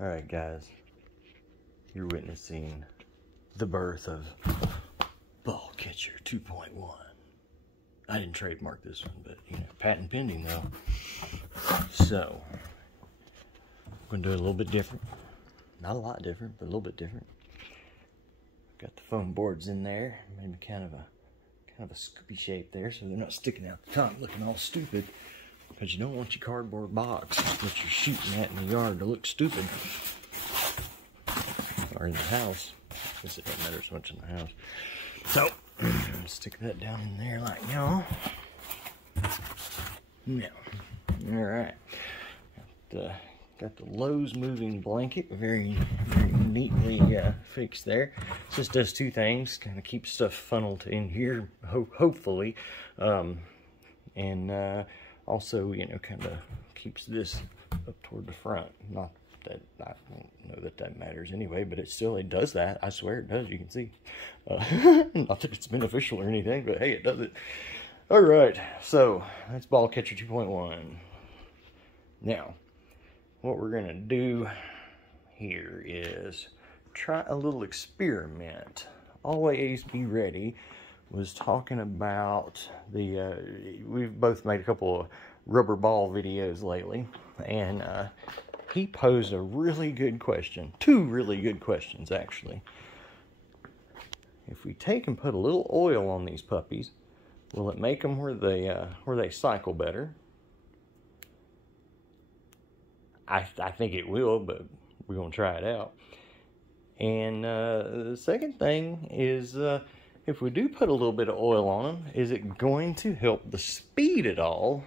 Alright guys, you're witnessing the birth of BallCatcher 2.1. I didn't trademark this one, but you know, patent pending though. So, I'm going to do it a little bit different. Not a lot different, but a little bit different. Got the foam boards in there, maybe kind of a scoopy shape there, so they're not sticking out the top looking all stupid. Because you don't want your cardboard box that you're shooting at in the yard to look stupid. Or in the house. I guess it doesn't matter so much in the house. So, stick that down in there like y'all. Now, alright. Got the Lowe's moving blanket, very neatly fixed there. It just does two things, kind of keeps stuff funneled in here, hopefully. Also, you know, kind of keeps this up toward the front. Not that, I don't know that that matters anyway, but it does that. I swear it does, you can see. Not that it's beneficial or anything, but hey, it does it. Alright, so that's BallCatcher 2.1. Now, what we're going to do here is try a little experiment. Always be ready. Was talking about we've both made a couple of rubber ball videos lately, and he posed a really good question, two really good questions actually. If we take and put a little oil on these puppies, will it make them where they cycle better? I think it will, but we're gonna try it out. And the second thing is, if we do put a little bit of oil on them, is it going to help the speed at all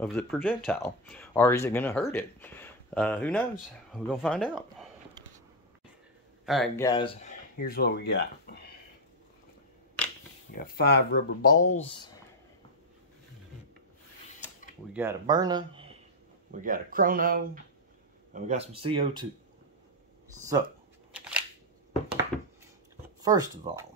of the projectile? Or is it going to hurt it? Who knows? We're going to find out. Alright guys, here's what we got. We got 5 rubber balls. We got a Byrna. We got a chrono. And we got some CO2. So, first of all,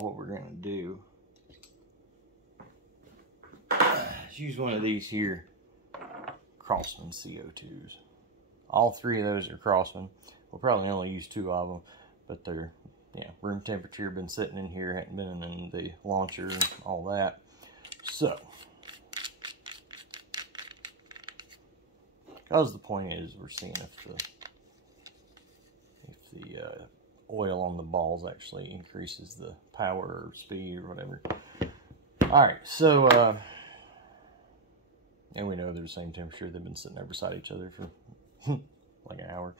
what we're going to do is use one of these here Crossman CO2s. All 3 of those are Crossman. We'll probably only use 2 of them, but they're, yeah, room temperature, been sitting in here, hadn't been in the launcher and all that. So, because the point is, we're seeing if the oil on the balls actually increases the power or speed or whatever. Alright, so, and we know they're the same temperature. They've been sitting there beside each other for like an hour.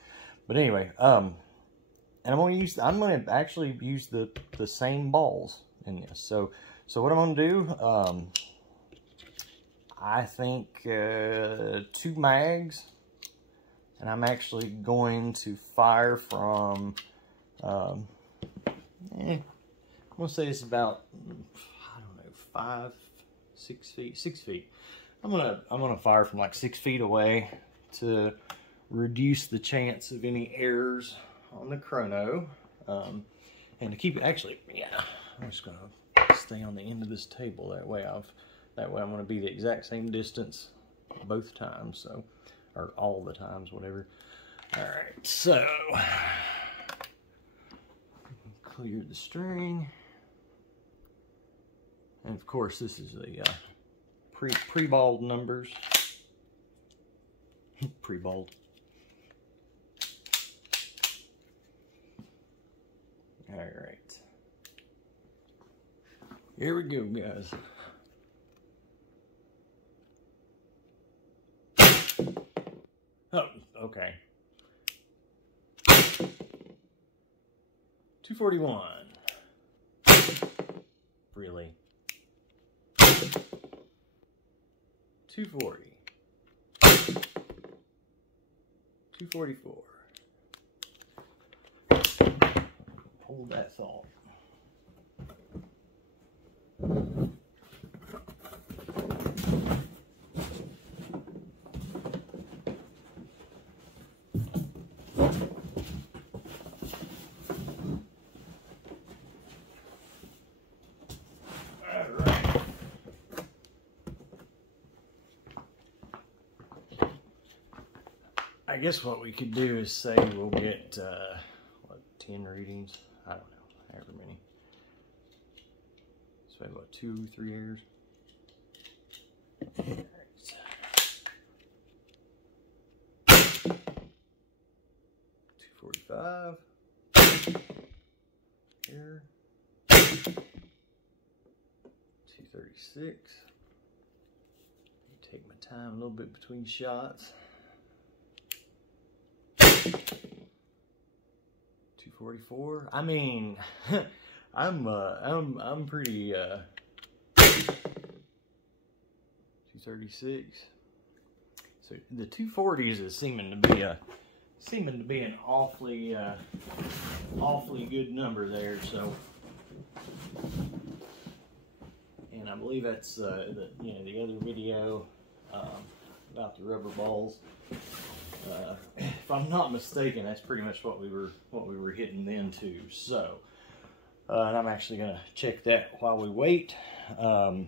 But anyway, and I'm going to actually use the same balls in this. So what I'm going to do, I think 2 mags, and I'm actually going to fire from, I'm going to say it's about, I don't know, 5, 6 feet, 6 feet. I'm gonna fire from like 6 feet away to reduce the chance of any errors on the chrono, and to keep it, actually, yeah, I'm just gonna stay on the end of this table. That way I'm gonna be the exact same distance both times, so, or all the times, whatever. All right, so clear the string, and of course this is the pre-balled numbers. Pre-balled. All right, here we go, guys. Oh, okay. 241. Really? 240. 244. Hold that thought. guess what we could do is say we'll get, what, 10 readings? I don't know, however many. So what, 2-3 errors? 245. Here. 236. Take my time a little bit between shots. 244. I mean, I'm pretty 236. So the 240s is seeming to be an awfully good number there. So, and I believe that's the other video about the rubber balls. If I'm not mistaken, that's pretty much what we were hitting then too. So, and I'm actually gonna check that while we wait. I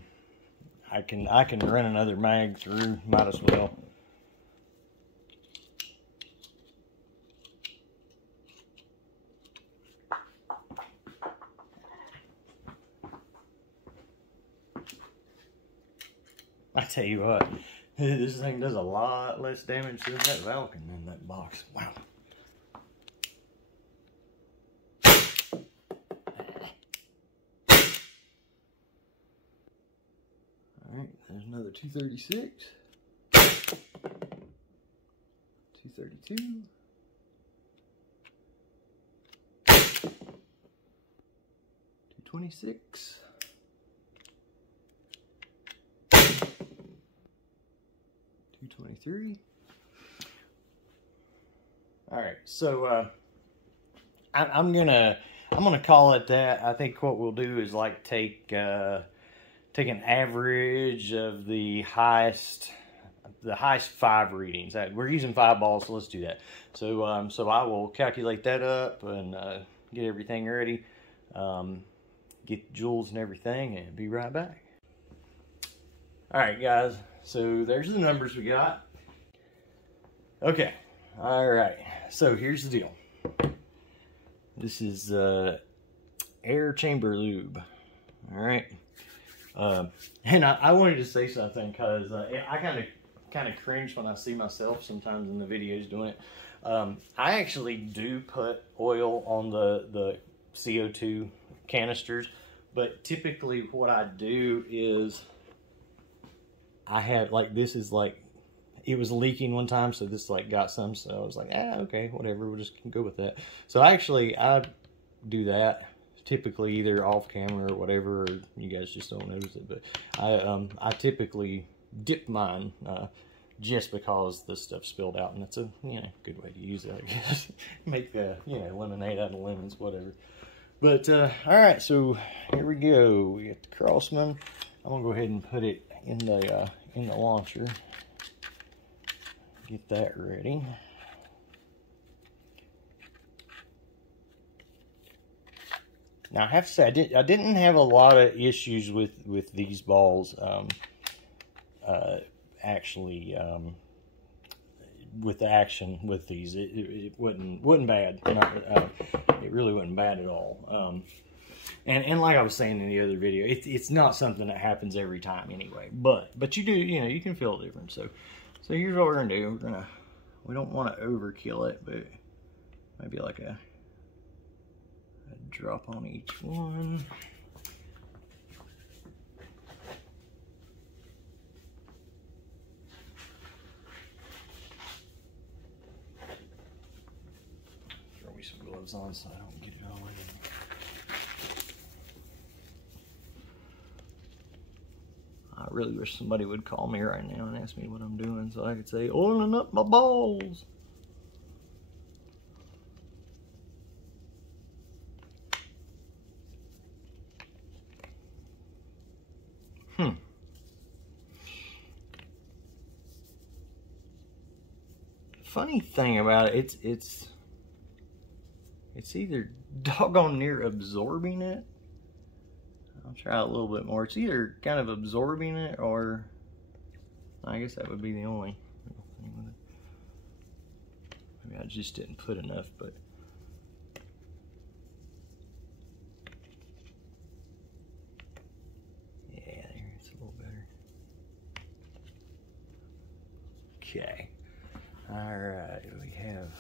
can run another mag through. Might as well. I tell you what, this thing does a lot less damage to that Valken than that box. Wow. Alright, there's another 236. 232. 226. 223. All right, so I'm gonna call it that. I think what we'll do is like take an average of the highest 5 readings. We're using 5 balls, so let's do that. So so I will calculate that up and get everything ready, get the joules and everything, and be right back. All right, guys. So there's the numbers we got. Okay, all right, so here's the deal. This is air chamber lube, all right? And I wanted to say something because I kind of cringe when I see myself sometimes in the videos doing it. I actually do put oil on the CO2 canisters, but typically what I do is I have, like, this is like, it was leaking one time, so this like got some, so I was like, okay, whatever, we'll just go with that. So I do that typically either off camera or whatever, or you guys just don't notice it, but I typically dip mine just because the stuff spilled out, and that's a good way to use it, I guess. Make lemonade out of lemons, whatever. But all right, so here we go. We got the Crossman. I'm gonna go ahead and put it in the launcher. Get that ready. Now I have to say I didn't have a lot of issues with these balls. Actually, with the action with these, it wasn't bad. It really wasn't bad at all. And like I was saying in the other video, it's not something that happens every time anyway. But you do, you can feel a difference. So here's what we're gonna do. We don't want to overkill it, but maybe like a drop on each one. Throw me some gloves on so I don't get it all in. I really wish somebody would call me right now and ask me what I'm doing so I could say, oiling up my balls. Funny thing about it, it's either doggone near absorbing it. I'll try a little bit more. It's either kind of absorbing it, or I guess that would be the only thing with Maybe I just didn't put enough, but yeah, there, it's a little better. Okay. All right, we have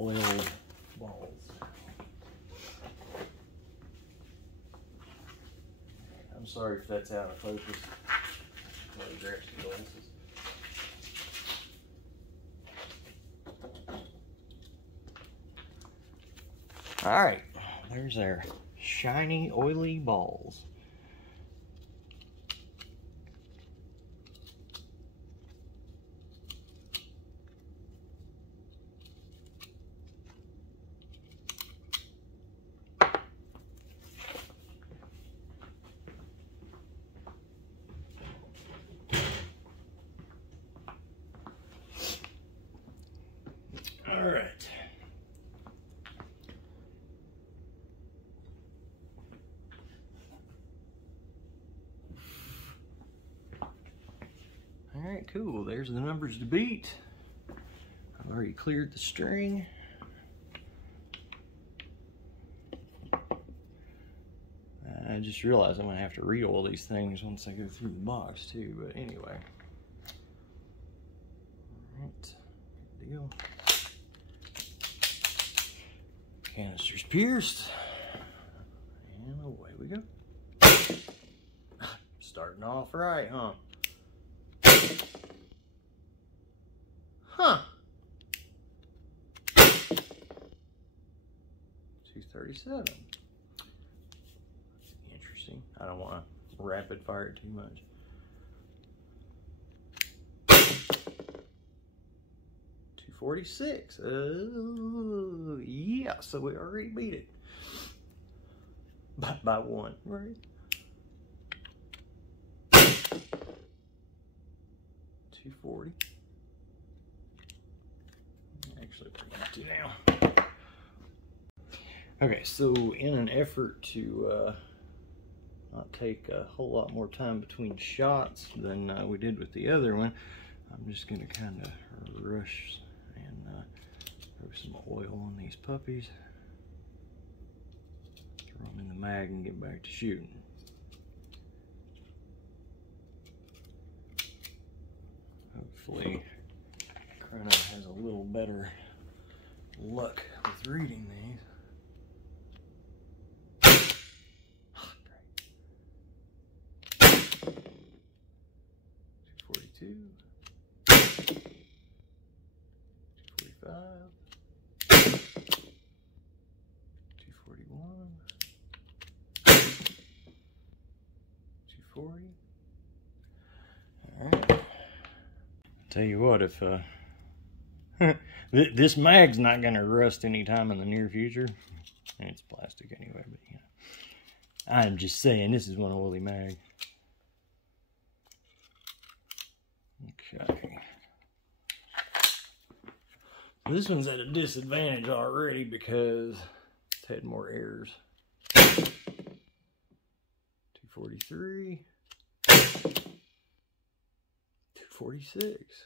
oiled balls. I'm sorry if that's out of focus. Let me grab some glasses. All right, there's our shiny, oily balls. All right. All right, cool. There's the numbers to beat. I've already cleared the string. I just realized I'm gonna have to re-oil these things once I go through the box too, but anyway. All right, good deal. Canister's pierced, and away we go. Starting off right, huh? Huh. 237. Interesting. I don't want to rapid fire it too much. 246. Oh, yeah. So we already beat it. By one, right? 240. Actually, we're going to now. Okay, so in an effort to not take a whole lot more time between shots than we did with the other one, I'm just going to kind of rush and throw some oil on these puppies, throw them in the mag, and get back to shooting. Hopefully Chrono has a little better luck with reading these. 242, 245, 241, 240. All right. Tell you what, if this mag's not going to rust anytime in the near future, and it's plastic anyway, but you know, I'm just saying this is one oily mag. Okay. This one's at a disadvantage already because it's had more errors. 243. 246.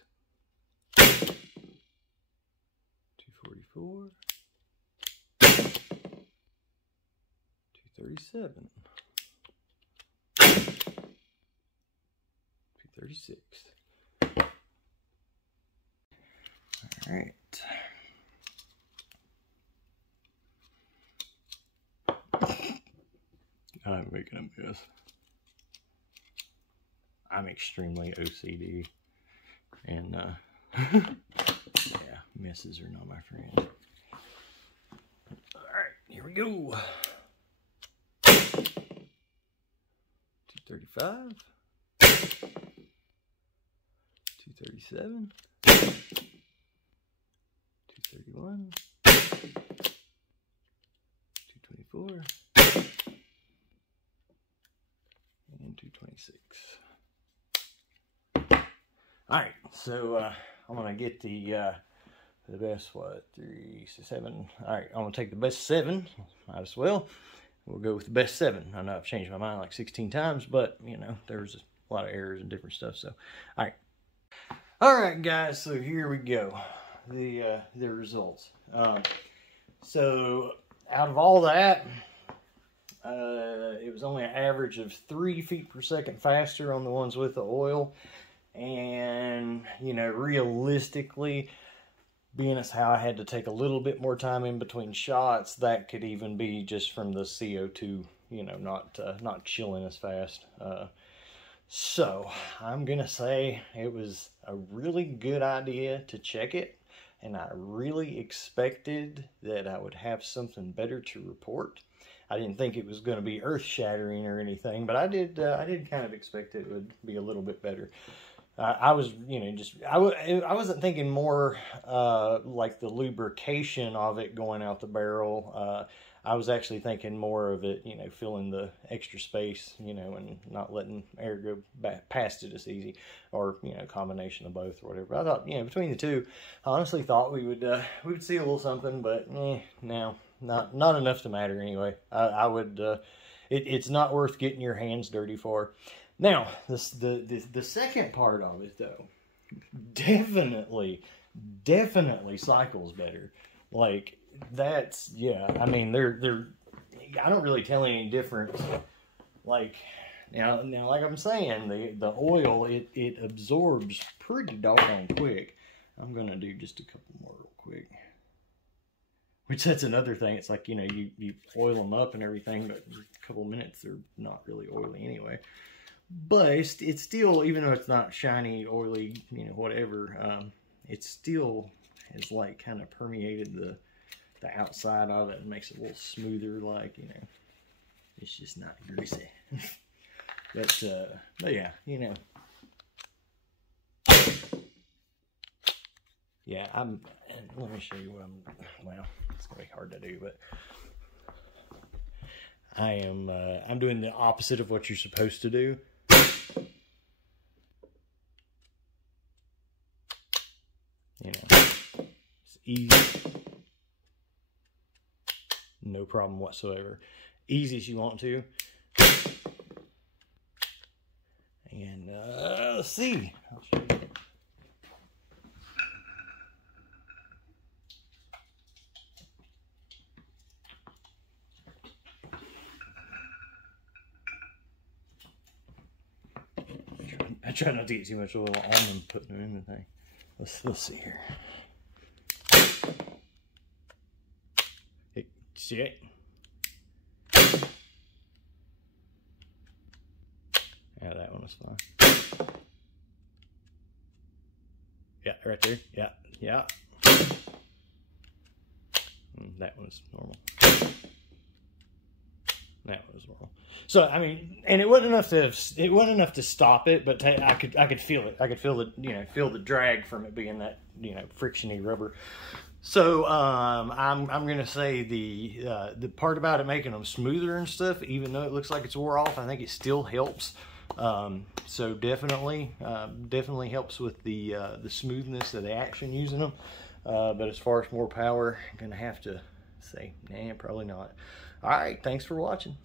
244. 237. 236. All right. I'm making a mess. I'm extremely OCD, and yeah, messes are not my friend. All right, here we go. 235, 237, 231, 224, and 226. All right, so I'm gonna get the best, what, 3, 7. All right, I'm gonna take the best 7. Might as well. We'll go with the best 7. I know I've changed my mind like 16 times, but you know, there's a lot of errors and different stuff. So, all right, guys. So here we go. the results. So out of all that, it was only an average of 3 feet per second faster on the ones with the oil. And, you know, realistically, being as how I had to take a little bit more time in between shots, that could even be just from the CO2, you know, not chilling as fast. So I'm gonna say it was a really good idea to check it, and I really expected that I would have something better to report. I didn't think it was going to be earth-shattering or anything, but I did kind of expect it would be a little bit better. I was, you know, I wasn't thinking more like the lubrication of it going out the barrel. I was actually thinking more of it, you know, filling the extra space, you know, and not letting air go back past it as easy, or, you know, combination of both or whatever. I thought, you know, between the two, I honestly thought we would see a little something, but no, not enough to matter anyway. I would, it's not worth getting your hands dirty for. Now, the second part of it, though, definitely cycles better. Like, that's, yeah, I mean, I don't really tell any difference. Like, now, like I'm saying, the oil, it absorbs pretty doggone quick. I'm gonna do just a couple more real quick. Which, that's another thing. It's like, you know, you oil them up and everything, but in a couple minutes, they're not really oily anyway. But it's still, even though it's not shiny, oily, you know, whatever, it still has, like, kind of permeated the outside of it and makes it a little smoother, like, you know. It's just not greasy. but yeah, you know. Yeah, and let me show you what well, it's gonna be hard to do, but I'm doing the opposite of what you're supposed to do. You know, it's easy, no problem whatsoever. Easy as you want to. And let's see. I'll show you. I try not to get too much oil on them, putting them in the thing. Let's see here. Hey, see it? Yeah, that one was fine. Yeah, right there. Yeah, yeah. That one's normal. That was normal. So I mean, and it wasn't enough to stop it, but I could feel it. I could feel the, you know, feel the drag from it being that, you know, frictiony rubber. So I'm gonna say the part about it making them smoother and stuff, even though it looks like it's wore off, I think it still helps. So definitely helps with the smoothness of the action using them. But as far as more power, I'm gonna have to say, nah, probably not. All right, thanks for watching.